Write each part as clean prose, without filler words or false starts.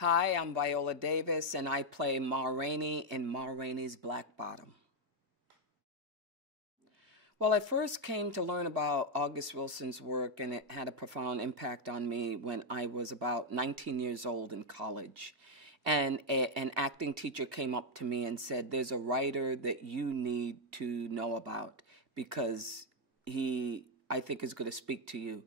Hi, I'm Viola Davis, and I play Ma Rainey in Ma Rainey's Black Bottom. Well, I first came to learn about August Wilson's work, and it had a profound impact on me when I was about 19 years old in college. And an acting teacher came up to me and said, "There's a writer that you need to know about because I think, is going to speak to you."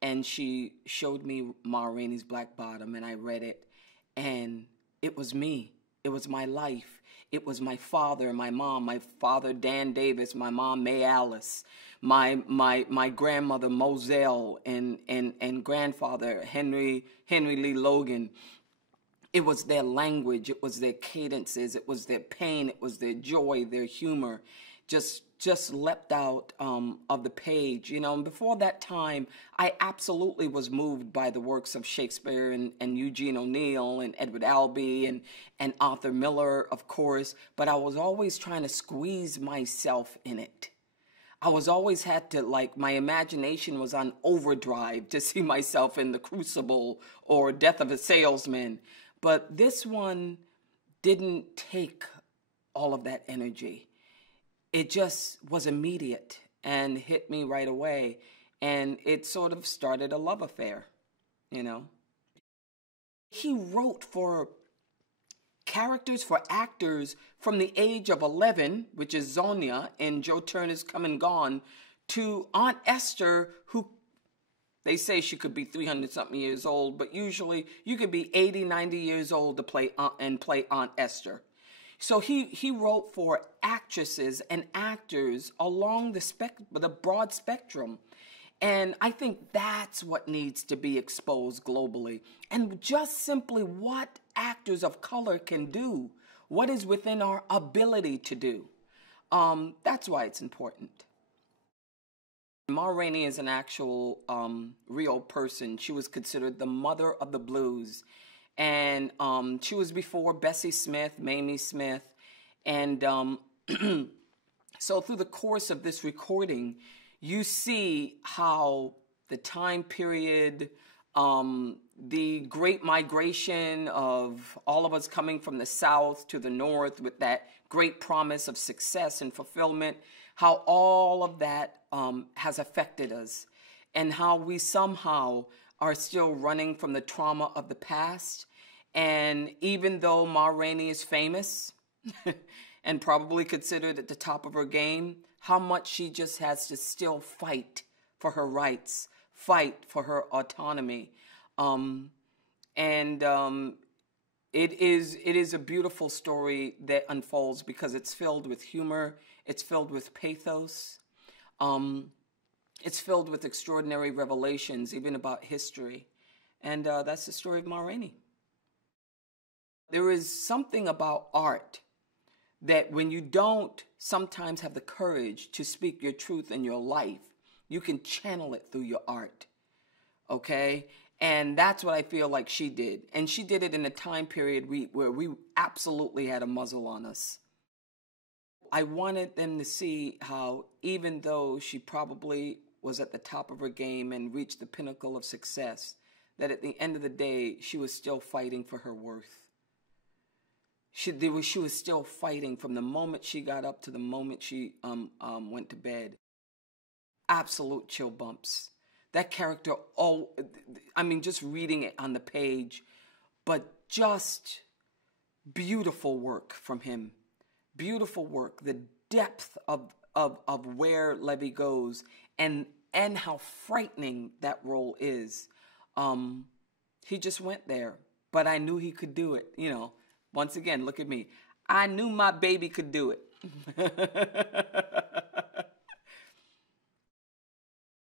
And she showed me Ma Rainey's Black Bottom, and I read it, and it was me. It was my life. It was my father, my mom, my father Dan Davis, my mom May Alice, my grandmother Moselle, and grandfather Henry Lee Logan. It was their language, it was their cadences, it was their pain, it was their joy, their humor, just leapt out of the page, And before that time, I absolutely was moved by the works of Shakespeare and Eugene O'Neill and Edward Albee and Arthur Miller, of course, but I was always trying to squeeze myself in it. I was always had to, like, my imagination was on overdrive to see myself in The Crucible or Death of a Salesman. But this one didn't take all of that energy. It just was immediate and hit me right away. And it sort of started a love affair. He wrote for characters, for actors from the age of 11, which is Zonia in Joe Turner's Come and Gone, to Aunt Esther, who they say she could be 300-something years old, but usually you could be 80, 90 years old to play Aunt Esther. So he wrote for actresses and actors along the broad spectrum. And I think that's what needs to be exposed globally. And just simply what actors of color can do, what is within our ability to do. That's why it's important. Ma Rainey is an actual real person. She was considered the mother of the blues. And she was before Bessie Smith, Mamie Smith. And so through the course of this recording, you see how the time period, the great migration of all of us coming from the South to the North with that great promise of success and fulfillment, how all of that has affected us, and how we somehow are still running from the trauma of the past. And even though Ma Rainey is famous and probably considered at the top of her game, how much she just has to still fight for her rights, fight for her autonomy. It is a beautiful story that unfolds because it's filled with humor, it's filled with pathos, it's filled with extraordinary revelations, even about history. And that's the story of Ma Rainey. There is something about art that when you don't sometimes have the courage to speak your truth in your life, you can channel it through your art, okay? And that's what I feel like she did. And she did it in a time period where we absolutely had a muzzle on us. I wanted them to see how, even though she probably was at the top of her game and reached the pinnacle of success, that at the end of the day, she was still fighting for her worth. She was still fighting from the moment she got up to the moment she went to bed. Absolute chill bumps. That character, just reading it on the page, but just beautiful work from him. Beautiful work. The depth of where Levy goes and how frightening that role is. He just went there, but I knew he could do it, Once again, look at me. I knew my baby could do it.